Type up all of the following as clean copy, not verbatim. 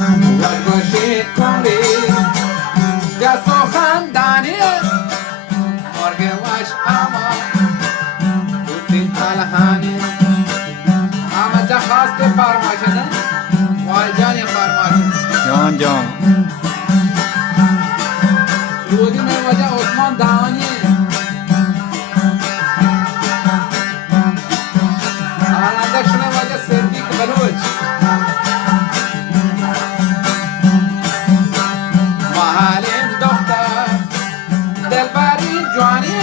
وگوشی کنی دست و خندانی مرگ وش اما بودی الهانی اما جا خواست فرماشدن وای جانی فرماشدن جان جان سعودی میں وجہ عثمان دانی آنندکش میں وجہ صدیق بلوچ محالین دختر دلبری جوانی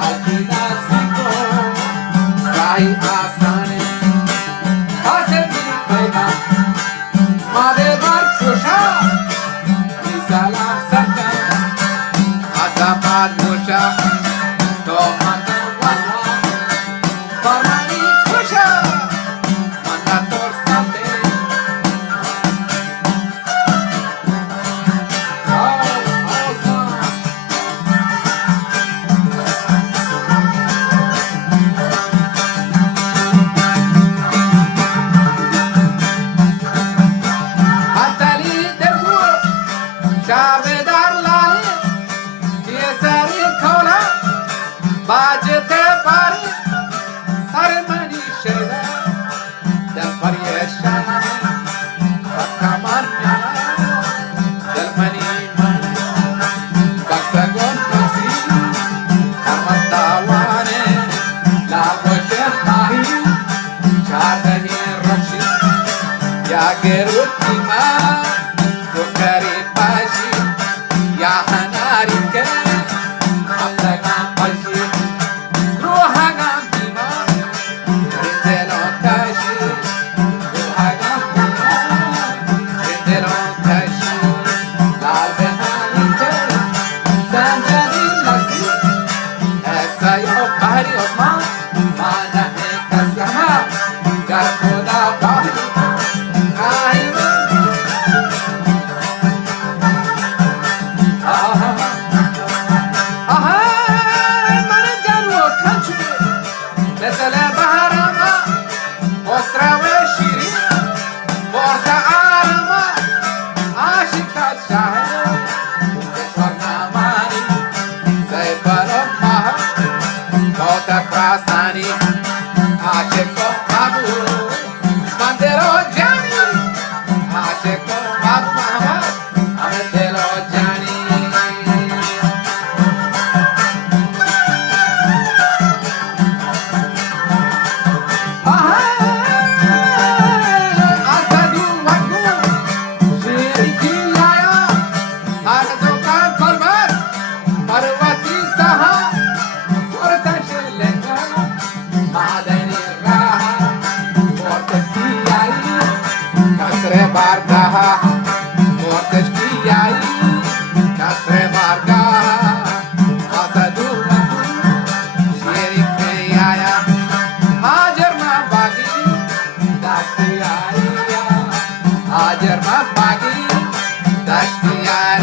الکی نازی کو راہی آسانی حاصل بھی پیغام مادر بار چوشا بی سلام سکن عذابات موشا تو مندر وزا فرمانی خوشا مندر تور سمده حتلی دلگو شابه در لالی یه سری کولا باجت باری سر منی شده دل پریشان کمان میانا دل منی من بکسگون کسی کرمت داوانه لاغوش خواهی چاردنی رشی یا گروتی ما تو کری پاشی یا هناری که همدگم پاشی روحگم دیما دلون تاشی روحگم دیما دلون تاشی لال بهانی که زنجانی لسی ایسا یو بحری عثمان مانه کسی همه گر خدا بحری Bargaha, mortes ki ai, kasre bargaha, asadu sheri pe aya, hajar ma bagi, dashti aya, hajar ma bagi, dashti aya.